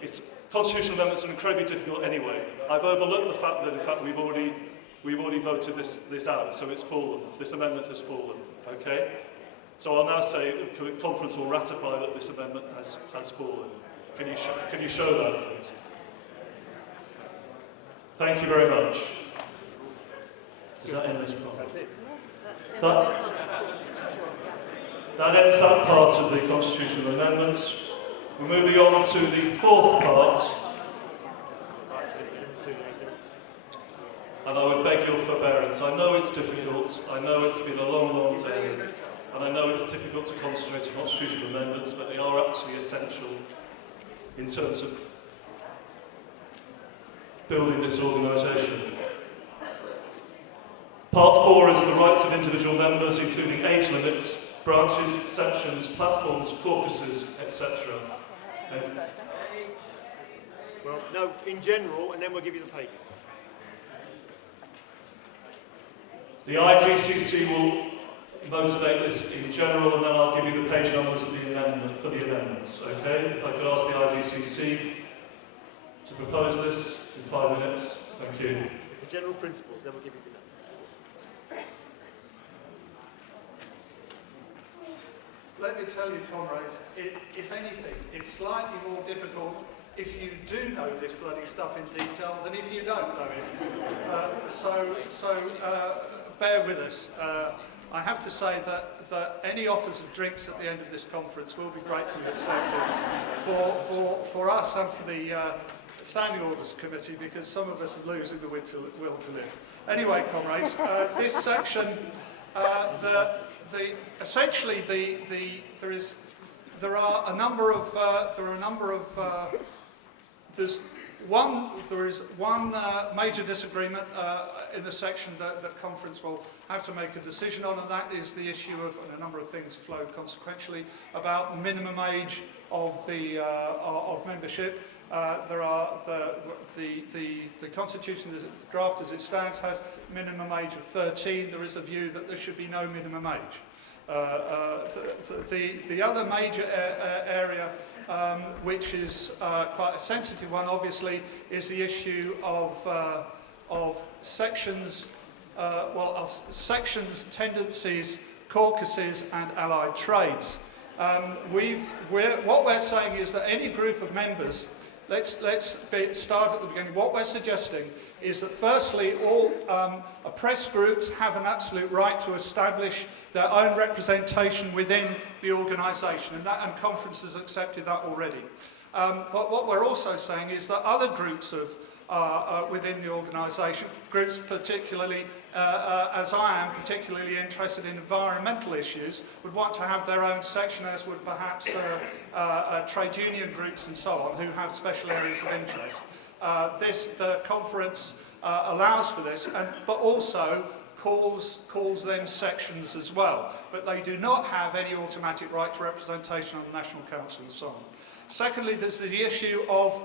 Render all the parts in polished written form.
It's constitutional amendments are incredibly difficult anyway. I've overlooked the fact that, in fact, we've already voted this out, so it's fallen. This amendment has fallen. Okay. So I'll now say the conference will ratify that this amendment has fallen. Can you show that, please? Thank you very much. Does that end this part? That ends that part of the constitutional amendments. We're moving on to the fourth part. And I would beg your forbearance. I know it's difficult. I know it's been a long, long day. And I know it's difficult to concentrate on constitutional amendments, but they are absolutely essential in terms of building this organisation. Part 4 is the rights of individual members, including age limits, branches, exceptions, platforms, caucuses, etc. Well, no, in general, and then we'll give you the pages. The IGCC will motivate this in general, and then I'll give you the page numbers of the amendment for the amendments. Okay? If I could ask the IGCC to propose this in 5 minutes. Thank you. It's the general principles, then we'll give you the numbers. Let me tell you, comrades, if anything, it's slightly more difficult if you do know this bloody stuff in detail than if you don't know it. So bear with us. I have to say that any offers of drinks at the end of this conference will be gratefully accepted for us and for the Standing Orders Committee, because some of us are losing the will to live. Anyway, comrades, this section, there are a number of there is one major disagreement in the section that conference will have to make a decision on, and that is the issue of, and a number of things flowed consequentially, about the minimum age of membership. There are the Constitution, the draft as it stands, has minimum age of 13. There is a view that there should be no minimum age. The other major area, which is quite a sensitive one, obviously, is the issue of sections, sections, tendencies, caucuses, and allied trades. What we're saying is that any group of members, let's start at the beginning. What we're suggesting is that, firstly, all oppressed groups have an absolute right to establish their own representation within the organisation, and conference has accepted that already. But what we're also saying is that other groups within the organisation, groups particularly, as I am particularly interested in environmental issues, would want to have their own section, as would perhaps trade union groups and so on, who have special areas of interest. The conference allows for this, but also calls them sections as well. But they do not have any automatic right to representation on the National Council and so on. Secondly, there's the issue of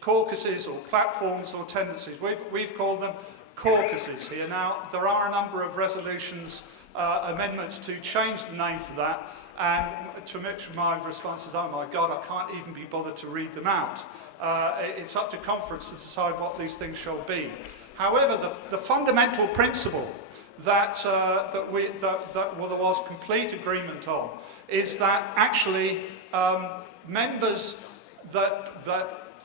caucuses or platforms or tendencies. We've called them caucuses here. Now, there are a number of resolutions, amendments to change the name for that, and to which my response is, oh my God, I can't even be bothered to read them out. It's up to conference to decide what these things shall be. However, the fundamental principle that there was complete agreement on is that actually members that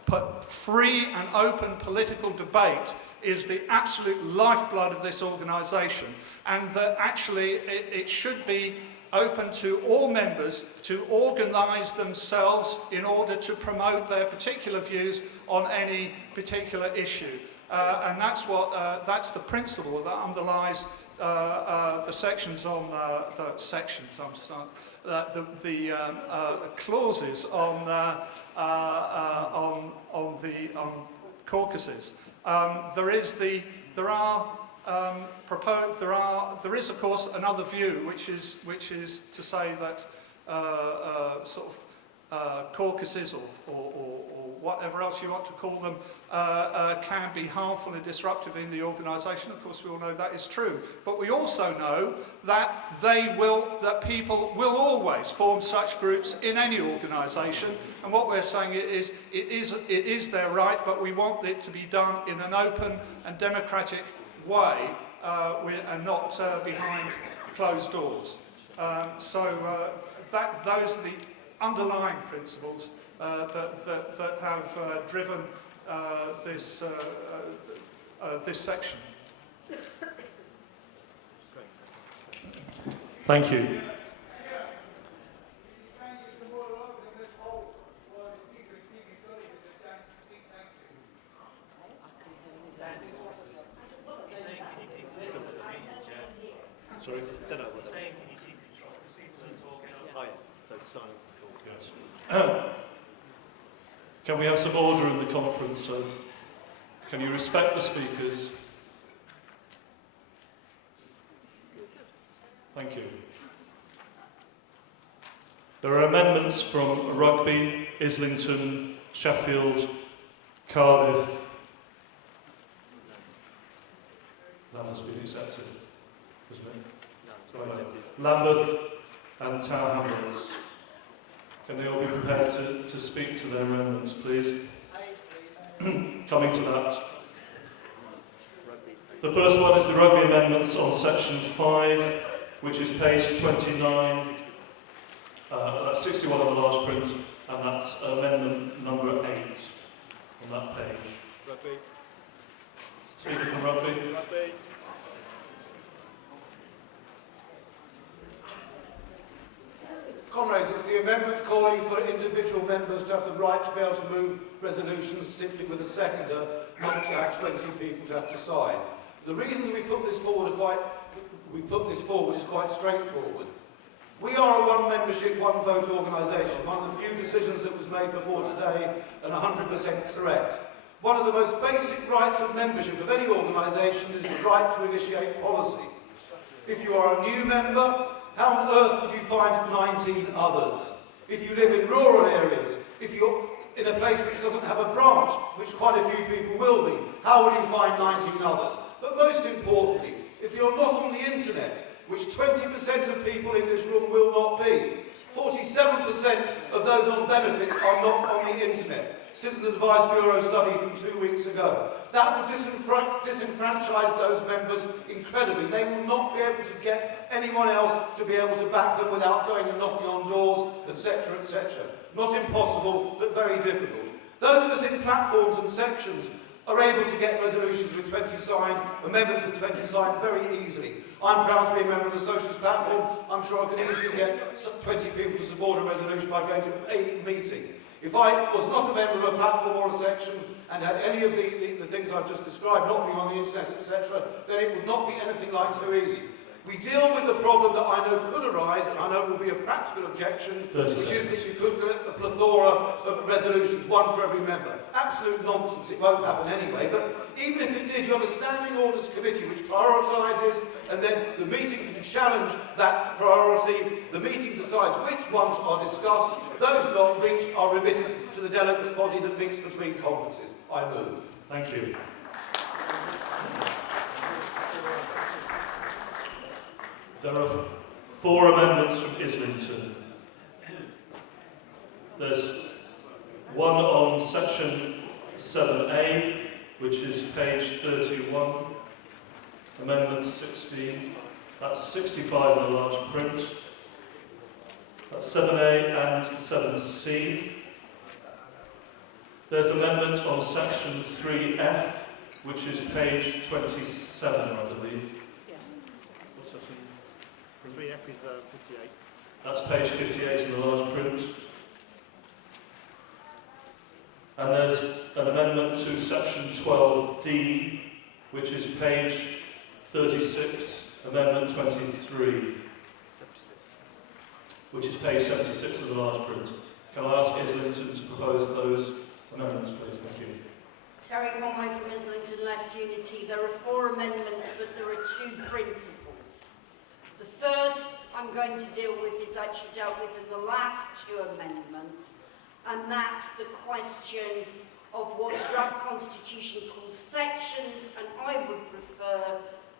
put free and open political debate is the absolute lifeblood of this organisation, and that actually it should be open to all members to organise themselves in order to promote their particular views on any particular issue. And that's the principle that underlies the sections on the clauses on caucuses. There is of course another view, which is to say that caucuses or whatever else you want to call them, can be harmful and disruptive in the organisation. Of course, we all know that is true. But we also know that that people will always form such groups in any organisation. And what we're saying is, it is their right, but we want it to be done in an open and democratic way, and not behind closed doors. Those are the underlying principles that have driven this section. Thank you. Sorry? Don't know what saying. Oh yeah, so silence is called. Yes. Can we have some order in the conference? Can you respect the speakers? Thank you. There are amendments from Rugby, Islington, Sheffield, Cardiff. That must be accepted, isn't it? No, it's not accepted. Lambeth and Tower Hamlets. Can they all be prepared to speak to their amendments, please? Coming to that. The first one is the Rugby amendments on section 5, which is page 29. That's 61 on the large print, and that's amendment number 8 on that page. Rugby. Speaker from Rugby. Rugby. Comrades, it's the amendment calling for individual members to have the right to be able to move resolutions simply with a seconder, not to have 20 people to have to sign. The reasons we put this forward is quite straightforward. We are a one-membership, one-vote organisation, one of the few decisions that was made before today, and 100% correct. One of the most basic rights of membership of any organisation is the right to initiate policy. If you are a new member, how on earth would you find 19 others? If you live in rural areas, if you're in a place which doesn't have a branch, which quite a few people will be, how will you find 19 others? But most importantly, if you're not on the internet, which 20% of people in this room will not be, 47% of those on benefits are not on the internet. Citizen Advice Bureau study from 2 weeks ago. That will disenfranchise those members incredibly. They will not be able to get anyone else to be able to back them without going and knocking on doors, etc., etc. Not impossible, but very difficult. Those of us in platforms and sections are able to get resolutions with 20 signed, amendments with 20 signed very easily. I'm proud to be a member of the Socialist Platform. I'm sure I could easily get 20 people to support a resolution by going to a meeting. If I was not a member of a platform or a section and had any of the things I've just described, not being on the internet, etc., then it would not be anything like so easy. We deal with the problem that I know could arise, and I know will be a practical objection, which is that you could get a plethora of resolutions, one for every member. Absolute nonsense, it won't happen anyway, but even if it did, you have a standing orders committee which prioritises, and then the meeting can challenge that priority, the meeting decides which ones are discussed, those not reached are remitted to the delegate body that meets between conferences. I move. Thank you. There are 4 amendments from Islington. There's one on section 7A, which is page 31, amendment 16. That's 65 in the large print. That's 7A and 7C. There's amendment on section 3F, which is page 27, I believe. What's that? 3F is 58. That's page 58 in the large print. And there's an amendment to section 12D, which is page 36, amendment 23, which is page 76 of the large print. Can I ask Islington to propose those amendments, please? Thank you. Terry Conway from Islington Left Unity. There are 4 amendments, but there are 2 principles. The first I'm going to deal with is actually dealt with in the last 2 amendments, and that's the question of what the draft constitution calls sections, and I would prefer,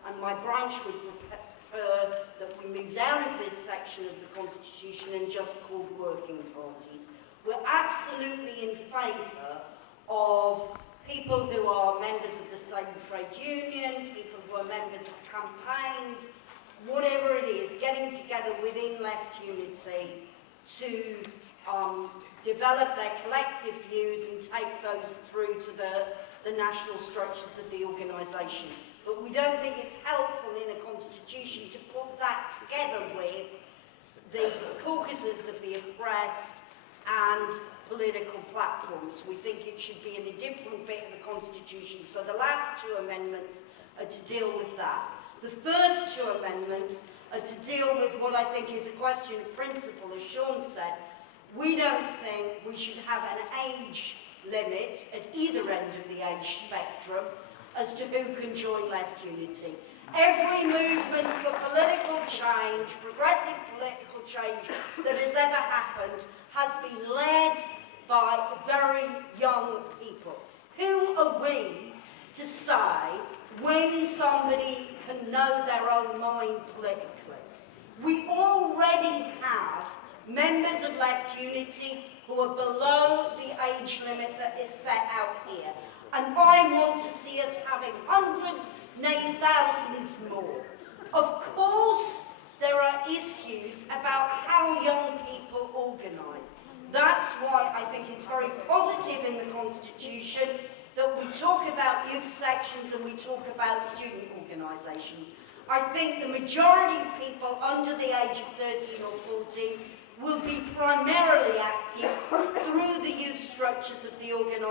and my branch would prefer, that we moved out of this section of the constitution and just called working parties. We're absolutely in favour of people who are members of the same trade union, people who are members of campaigns, whatever it is, getting together within Left Unity to develop their collective views and take those through to the national structures of the organisation. But we don't think it's helpful in a constitution to put that together with the caucuses of the oppressed and political platforms. We think it should be in a different bit of the constitution. So the last two amendments are to deal with that. The first two amendments are to deal with what I think is a question of principle, as Shaun said. We don't think we should have an age limit at either end of the age spectrum as to who can join Left Unity. Every movement for political change, progressive political change that has ever happened has been led by very young people. Who are we to say when somebody can know their own mind politically? We already have members of Left Unity who are below the age limit that is set out here. And I want to see us having hundreds, nay thousands more. Of course, there are issues about how young people organise. That's why I think it's very positive in the Constitution that we talk about youth sections and we talk about student organisations. I think the majority of people under the age of 13 or 14 will be primarily active through the youth structures of the organisation.